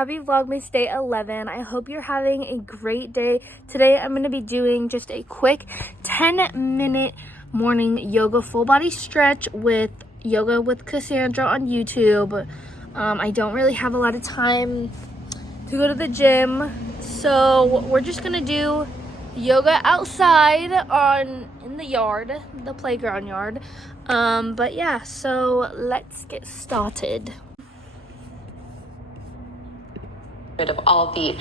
happy Vlogmas day 11. I hope you're having a great day. Today I'm going to be doing just a quick 10-minute morning yoga full body stretch with Yoga with Cassandra on YouTube. I don't really have a lot of time to go to the gym, so we're just going to do yoga outside in the yard, the playground yard. But yeah, so let's get started. Rid of all the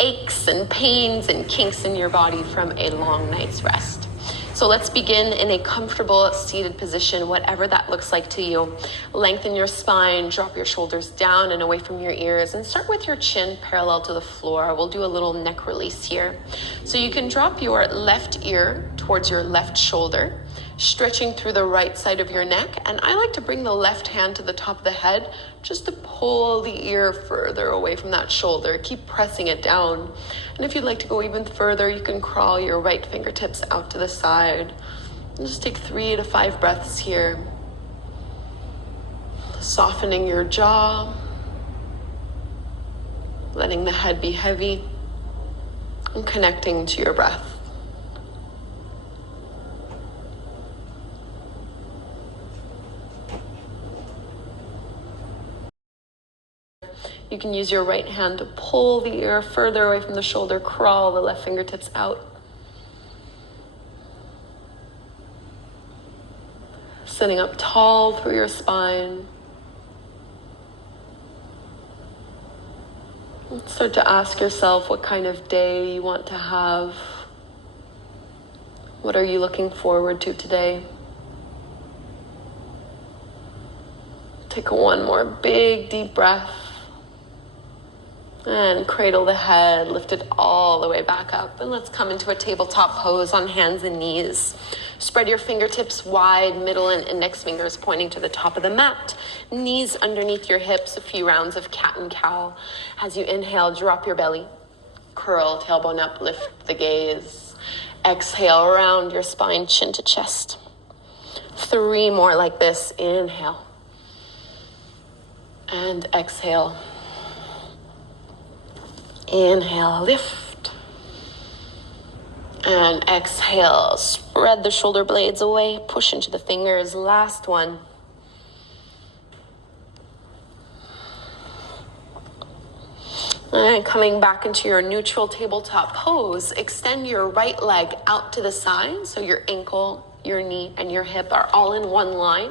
aches and pains and kinks in your body from a long night's rest. So let's begin in a comfortable seated position, whatever that looks like to you. Lengthen your spine, drop your shoulders down and away from your ears, and start with your chin parallel to the floor. We'll do a little neck release here. So you can drop your left ear towards your left shoulder, stretching through the right side of your neck. And I like to bring the left hand to the top of the head just to pull the ear further away from that shoulder. Keep pressing it down. And if you'd like to go even further, you can crawl your right fingertips out to the side. And just take 3 to 5 breaths here. Softening your jaw. Letting the head be heavy. And connecting to your breath. You can use your right hand to pull the ear further away from the shoulder, crawl the left fingertips out. Sitting up tall through your spine. Start to ask yourself what kind of day you want to have. What are you looking forward to today? Take one more big deep breath. And cradle the head, lift it all the way back up. And let's come into a tabletop pose on hands and knees. Spread your fingertips wide, middle and index fingers pointing to the top of the mat. Knees underneath your hips, a few rounds of cat and cow. As you inhale, drop your belly. Curl, tailbone up, lift the gaze. Exhale, round your spine, chin to chest. 3 more like this. Inhale. And exhale. Inhale, lift. And exhale, spread the shoulder blades away, push into the fingers. Last one. And coming back into your neutral tabletop pose, extend your right leg out to the side so your ankle, your knee, and your hip are all in one line.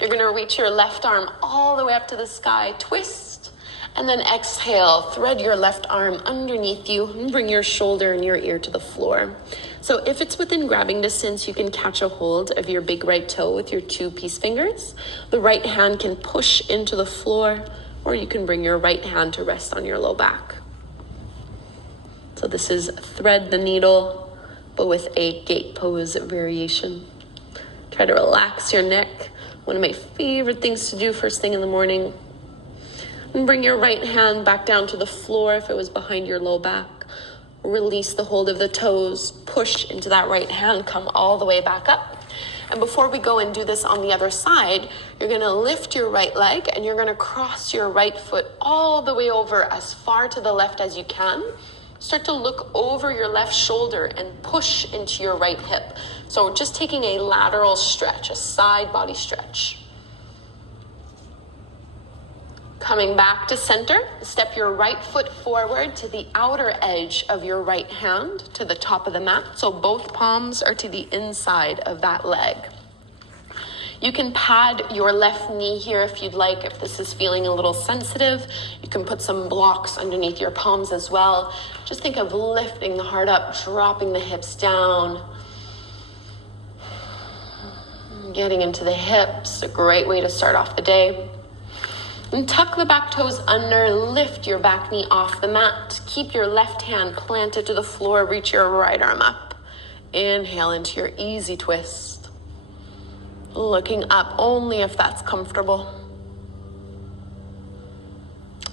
You're going to reach your left arm all the way up to the sky, twist. And then exhale, thread your left arm underneath you and bring your shoulder and your ear to the floor. So if it's within grabbing distance, you can catch a hold of your big right toe with your 2 peace fingers. The right hand can push into the floor, or you can bring your right hand to rest on your low back. So this is thread the needle, but with a gate pose variation. Try to relax your neck. One of my favorite things to do first thing in the morning. And bring your right hand back down to the floor if it was behind your low back. Release the hold of the toes. Push into that right hand. Come all the way back up. And before we go and do this on the other side, you're going to lift your right leg and you're going to cross your right foot all the way over as far to the left as you can. Start to look over your left shoulder and push into your right hip. So just taking a lateral stretch, a side body stretch. Coming back to center, step your right foot forward to the outer edge of your right hand to the top of the mat. So both palms are to the inside of that leg. You can pad your left knee here if you'd like. If this is feeling a little sensitive, you can put some blocks underneath your palms as well. Just think of lifting the heart up, dropping the hips down. Getting into the hips, a great way to start off the day. And tuck the back toes under, lift your back knee off the mat. Keep your left hand planted to the floor, reach your right arm up. Inhale into your easy twist. Looking up only if that's comfortable.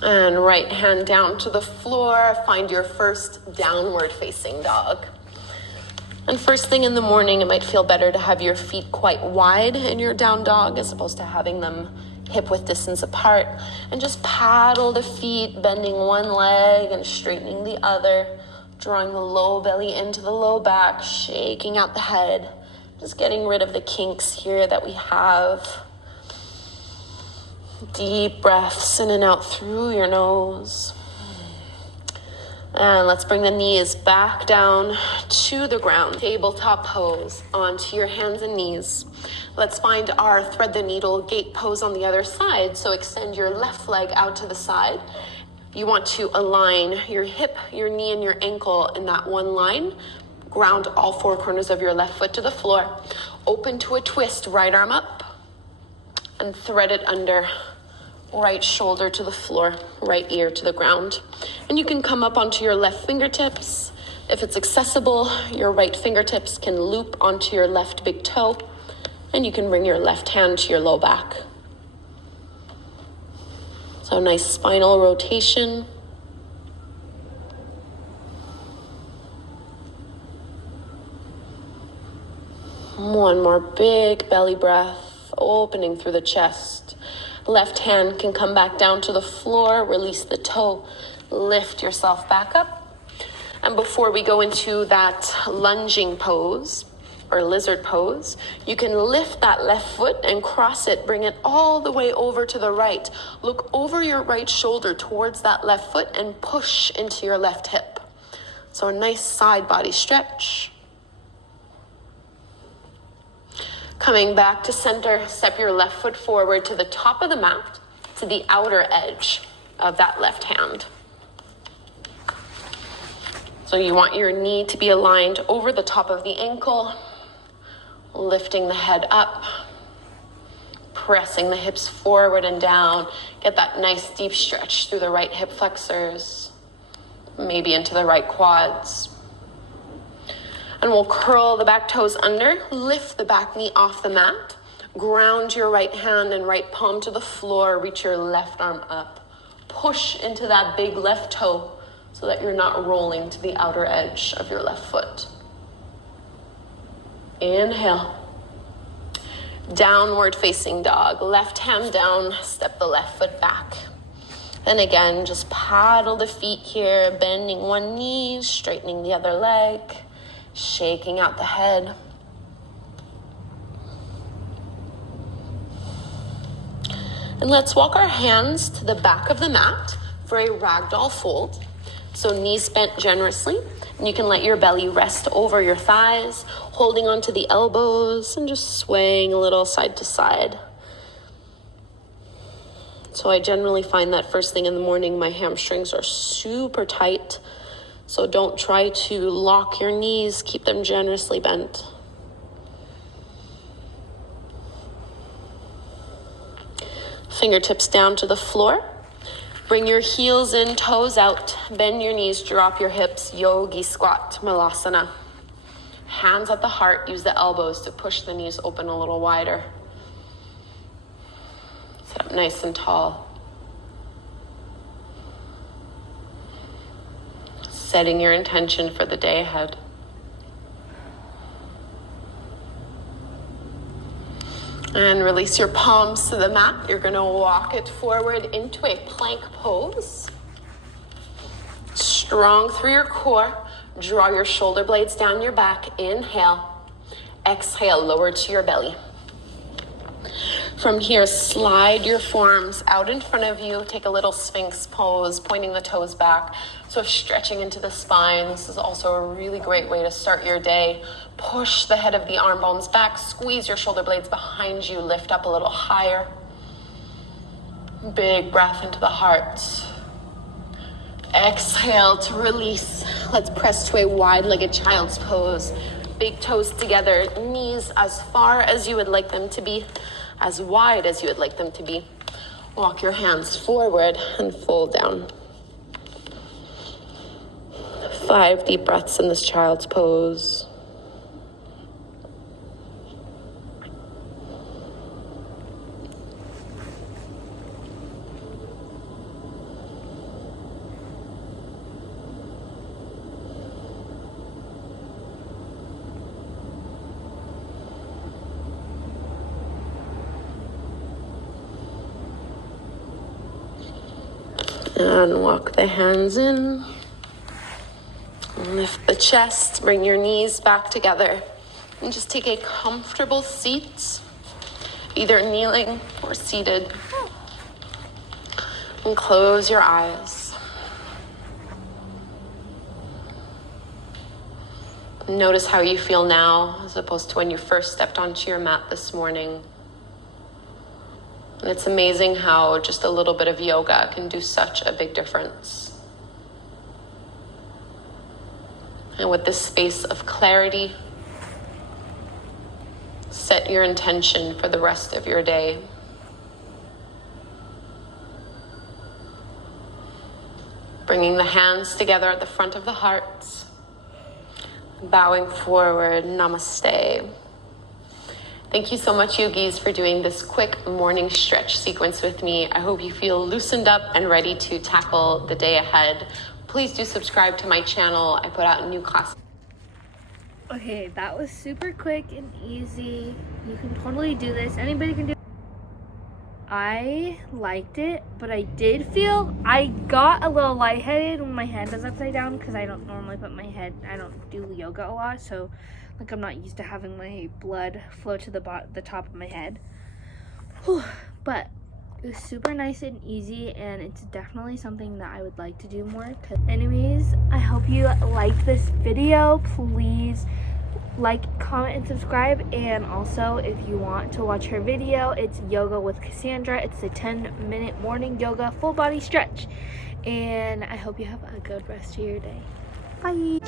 And right hand down to the floor, find your first downward facing dog. And first thing in the morning, it might feel better to have your feet quite wide in your down dog as opposed to having them hip-width distance apart, and just paddle the feet, bending one leg and straightening the other, drawing the low belly into the low back, shaking out the head, just getting rid of the kinks here that we have. Deep breaths in and out through your nose. And let's bring the knees back down to the ground. Tabletop pose onto your hands and knees. Let's find our thread the needle gate pose on the other side. So extend your left leg out to the side. You want to align your hip, your knee, and your ankle in that one line. Ground all four corners of your left foot to the floor. Open to a twist, right arm up, and thread it under. Right shoulder to the floor, right ear to the ground. And you can come up onto your left fingertips. If it's accessible, your right fingertips can loop onto your left big toe, and you can bring your left hand to your low back. So nice spinal rotation. One more big belly breath, opening through the chest. Left hand can come back down to the floor, release the toe, lift yourself back up. And before we go into that lunging pose or lizard pose, you can lift that left foot and cross it, bring it all the way over to the right. Look over your right shoulder towards that left foot and push into your left hip. So a nice side body stretch. Coming back to center, step your left foot forward to the top of the mat, to the outer edge of that left hand. So you want your knee to be aligned over the top of the ankle, lifting the head up, pressing the hips forward and down. Get that nice deep stretch through the right hip flexors, maybe into the right quads. And we'll curl the back toes under, lift the back knee off the mat, ground your right hand and right palm to the floor, reach your left arm up. Push into that big left toe so that you're not rolling to the outer edge of your left foot. Inhale. Downward facing dog. Left hand down, step the left foot back. Then again, just paddle the feet here, bending one knee, straightening the other leg. Shaking out the head. And let's walk our hands to the back of the mat for a ragdoll fold. So knees bent generously, and you can let your belly rest over your thighs, holding onto the elbows and just swaying a little side to side. So I generally find that first thing in the morning, my hamstrings are super tight. So don't try to lock your knees, keep them generously bent. Fingertips down to the floor. Bring your heels in, toes out. Bend your knees, drop your hips, yogi squat, malasana. Hands at the heart, use the elbows to push the knees open a little wider. Sit up nice and tall. Setting your intention for the day ahead. And release your palms to the mat. You're going to walk it forward into a plank pose. Strong through your core. Draw your shoulder blades down your back. Inhale. Exhale, lower to your belly. From here, slide your forearms out in front of you. Take a little sphinx pose, pointing the toes back. So stretching into the spine. This is also a really great way to start your day. Push the head of the arm bones back. Squeeze your shoulder blades behind you. Lift up a little higher. Big breath into the heart. Exhale to release. Let's press to a wide-legged child's pose. Big toes together, knees as far as you would like them to be, as wide as you would like them to be. Walk your hands forward and fold down. 5 deep breaths in this child's pose. And walk the hands in. Lift the chest, bring your knees back together. And just take a comfortable seat, either kneeling or seated. And close your eyes. Notice how you feel now as opposed to when you first stepped onto your mat this morning. And it's amazing how just a little bit of yoga can do such a big difference. And with this space of clarity, set your intention for the rest of your day. Bringing the hands together at the front of the heart. Bowing forward, namaste. Thank you so much, yogis, for doing this quick morning stretch sequence with me. I hope you feel loosened up and ready to tackle the day ahead. Please do subscribe to my channel. I put out new classes. Okay, that was super quick and easy. You can totally do this. Anybody can do it. I liked it, but I did feel I got a little lightheaded when my head was upside down because I don't normally put my head, I don't do yoga a lot, so like I'm not used to having my blood flow to the top of my head. Whew. But it was super nice and easy, and it's definitely something that I would like to do more. Anyways, I hope you liked this video. Please like, comment, and subscribe. And also, if you want to watch her video, it's Yoga with Cassandra. It's a 10-minute morning yoga full body stretch. And I hope you have a good rest of your day. Bye.